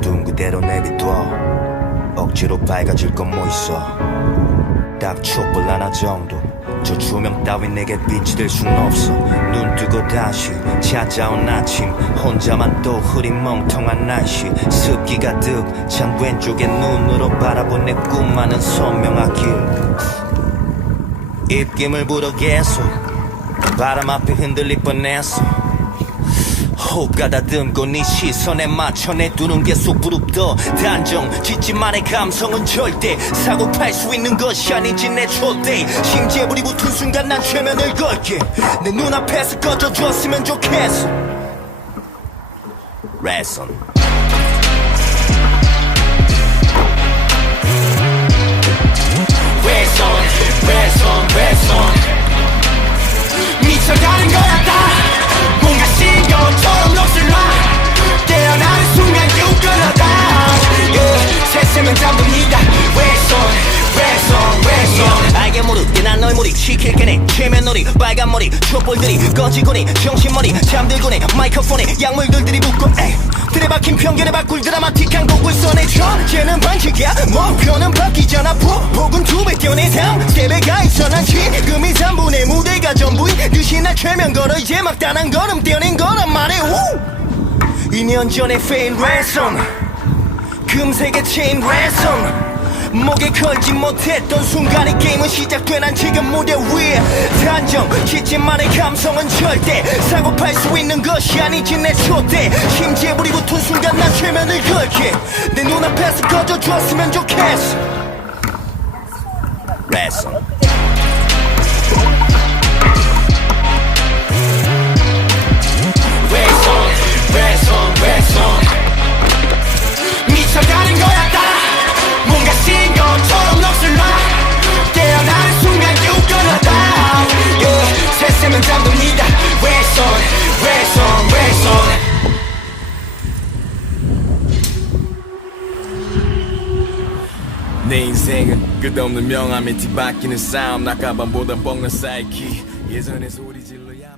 그대로 내비둬 억지로 밝아질 건 뭐 있어. 딱 촛불 하나 정도. 저 조명 따윈 내게 빛이 될순 없어. 눈 뜨고 다시 찾아온 아침. 혼자만 또 흐린 멍텅한 날씨. 습기 가득 창 왼쪽에 눈으로 바라본 내 꿈만은 선명하길. 입김을 불어 계속 바람 앞에 흔들릴 뻔했어 호흡 가다듬고 네 시선에 맞춰 내두는 계속 부릅떠 단정. 짓지만의 감성은 절대 사고 팔 수 있는 것이 아닌지 내 초대. 심지에 불이 붙은 순간 난 최면을 걸게. 내 눈앞에서 꺼져줬으면 좋겠어. 레슨 외선 알게 모르게 난널 무리 시킬 게네. 최면놀이 빨간 머리 촛불들이 꺼지고니 정신머리 잠들고니 마이크폰에 약물들들이 붙고 에이. 들이박힌 편견에 바꿀 드라마틱한 곡을 써내줘. 쟤는 반칙이야. 목표는 바뀌잖아. 폭은 두배 뛰어내 삶. 세배가 있어 난 지금이 3분의 무대가 전부인 듯이 날 최면 걸어 이제 막 단한 걸음 뛰어낸 거란 말해 우 2년 전에 fail ransom 금색의 체인 ransom 목에 걸지 못했던 순간 이 게임은 시작돼 난 지금 무대 위에. 단정 짓지만의 감성은 절대 사고 팔 수 있는 것이 아니지 내 초대. 심지에 불이 붙은 순간 난 최면을 걸게. 내 눈앞에서 꺼져줬으면 좋겠어. 레슨 내 인생은 끝없는 명암에 뒤바뀌는 싸움. 낙가방보다 뻥난 사이키. 예전에 소리 질러야